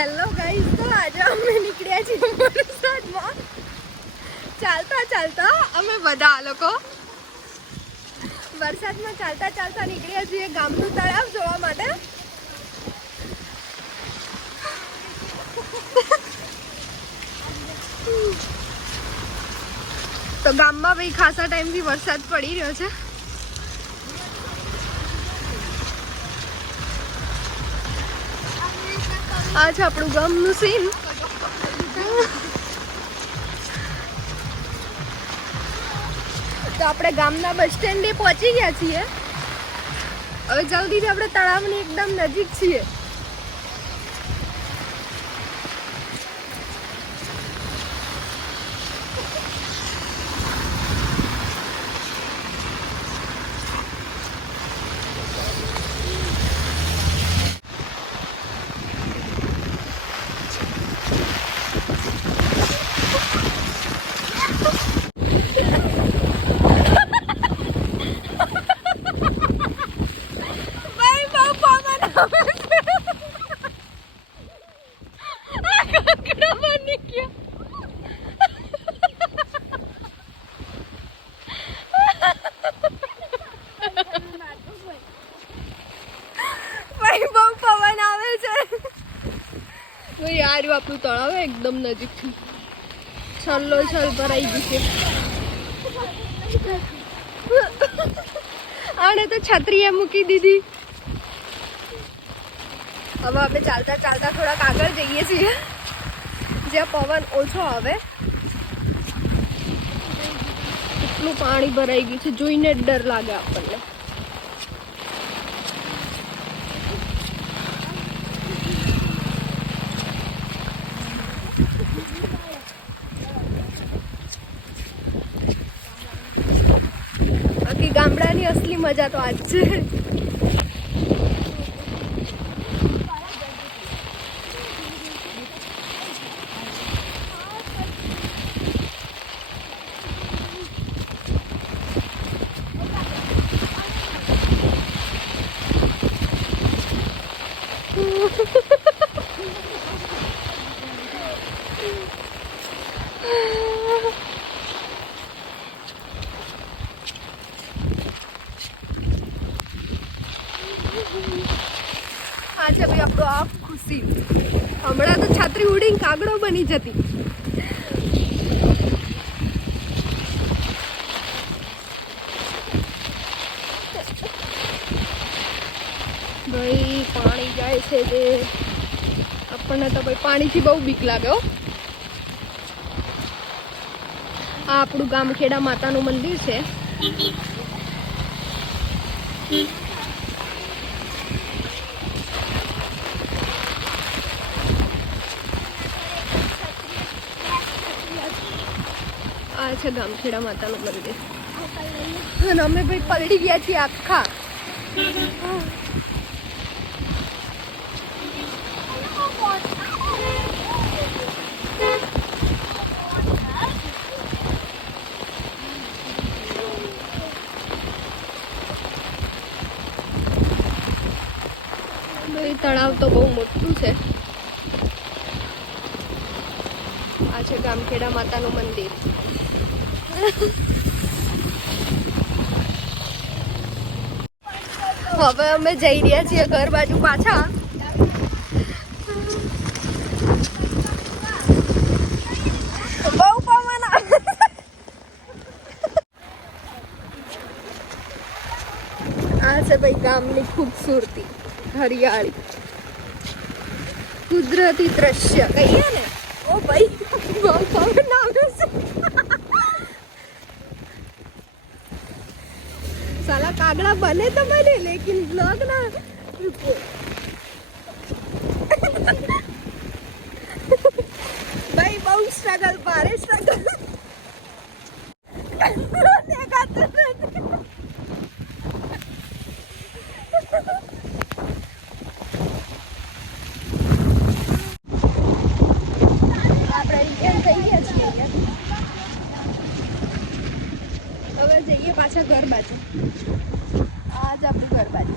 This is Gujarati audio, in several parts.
હેલો ગાઈસ, તો આજે અમે નીકળ્યા છીએ વરસાદમાં ચાલતા ચાલતા. અમે બધા લોકો વરસાદમાં ચાલતા ચાલતા નીકળ્યા છીએ ગામનું તળાવ જોવા માટે. તો ગામમાં ભાઈ ખાસા ટાઈમથી વરસાદ પડી રહ્યો છે. આ છે આપણું ગામનું સીન. તો આપણે ગામના બસ સ્ટેન્ડે પહોંચી ગયા છીએ. હવે જલ્દીથી આપણે તળાવની એકદમ નજીક છીએ. યાર આપણું તળાવ એકદમ નજીક છે. છલ્લો છલ ભરાઈ ગયું છે. આને તો છત્રીએ મૂકી દીધી. હવે આપણે ચાલતા ચાલતા થોડાક આગળ જઈએ છીએ જ્યાં પવન ઓછો આવે. એટલું પાણી ભરાઈ ગયું છે, જોઈને જ ડર લાગે આપણને. બાકી ગામડાની અસલી મજા તો આજ છે. આ છે ભાઈ આપણો આ ખુશી. હમણાં તો છાત્રી ઉડીને કાગડો બની જતી. ભાઈ પાણી જાય છે જે આપણને તો ભાઈ પાણીથી બહુ બીક લાગે હો. આ આપણું ગામખેડા માતાનું મંદિર છે. આ છે ગામખેડા માતાનું મંદિર. અને અમે ભાઈ પલટી ગયા છીએ આખા. તળાવ તો બહુ મોટું છે. આ છે ગામખેડા માતાનું મંદિર. હવે અમે જઈ રહ્યા છીએ ઘર બાજુ પાછા. બહુ પવન આવે. આ છે ભાઈ ગામની ખૂબસૂરતી, હરિયાળી, કુદરતી દ્રશ્ય કહીએ ને. ઓ ભાઈ બહુ પવન આવે છે. साला कागड़ा बने तो बने लेकिन ब्लॉग ना रुको. भाई बहुत स्ट्रगल बारे स्ट्रगल. देखा तो હવે જઈએ પાછા ઘર બાજુ. આજ આપણું ઘર બાજુ.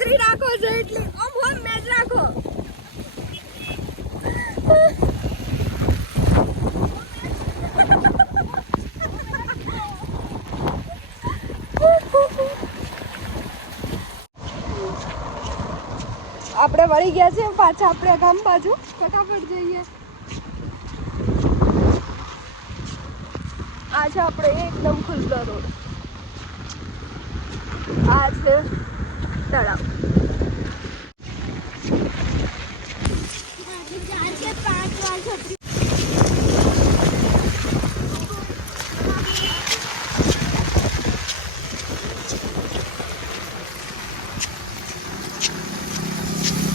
છત્રી રાખો છો એટલે આમ મેચ રાખો. આપણે વળી ગયા છે પાછા આપણે ગામ બાજુ. ફટાફટ જઈએ. આ છે આપણે એકદમ ખુલ્લો રોડ. આ છે તળાવ.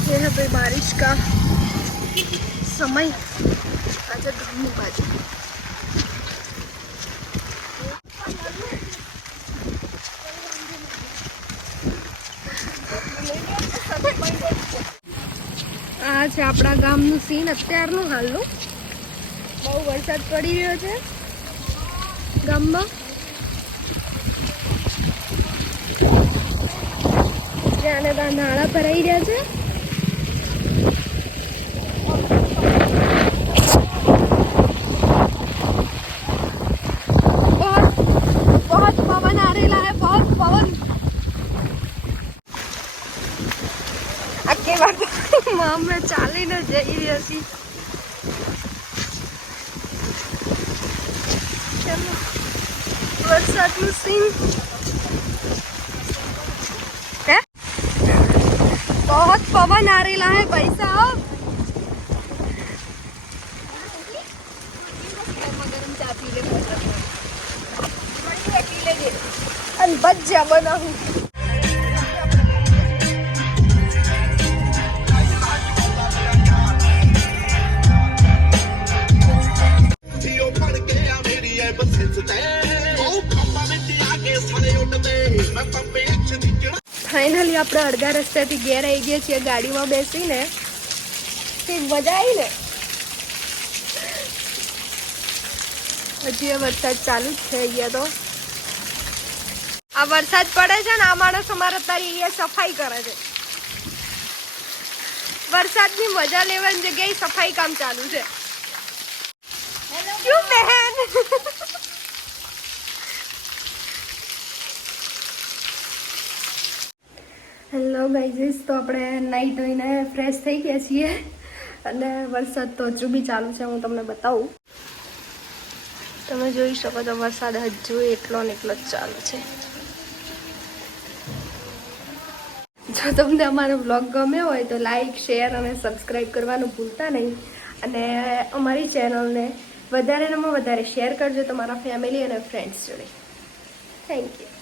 ये है भाई बारिश का समय. अच्छा गाँव बाजू આ છે આપણા ગામનું સીન અત્યારનું હાલનું. બહુ વરસાદ પડી રહ્યો છે ગામમાં. ત્યાં નાળા ભરાઈ રહ્યા છે. बहुत पवन आ रहा है. बहुत पवन. આખી વાત અમે ચાલીને જઈ રહી હતી. વરસાદનું સીન है. बहुत पवन आ रहा है भाई साहब. गरम चा पी ले અને ભજીયા બનાવું. ફાઇનલી આપણે અડધા રસ્તેથી ઘેર આવી ગયા છીએ. ગાડીમાં બેસીને મજા આવી ને. હજી વરસાદ ચાલુ જ છે અહીંયા તો. આ વરસાદ પડે છે ને આ માણસ અમારા તારી અહીંયા સફાઈ કરે છે. વરસાદની મજા લેવાની જગ્યાએ સફાઈ કામ ચાલુ છે. ક્યું બહેન? હેલો ગાઈઝ, તો આપણે નાહી ધોઈને ફ્રેશ થઈ ગયા છીએ અને વરસાદ તો હજુ બી ચાલુ છે. હું તમને બતાવું. તમે જોઈ શકો છો વરસાદ હજુ એટલો ને એટલો જ ચાલુ છે. જો તમને અમારો વ્લોગ ગમ્યો હોય તો લાઈક, શેર અને સબસ્ક્રાઈબ કરવાનું ભૂલતા નહીં. અને અમારી ચેનલને વધારેમાં વધારે શેર કરજો તમારા ફેમિલી અને ફ્રેન્ડ્સ જોડે. Thank you.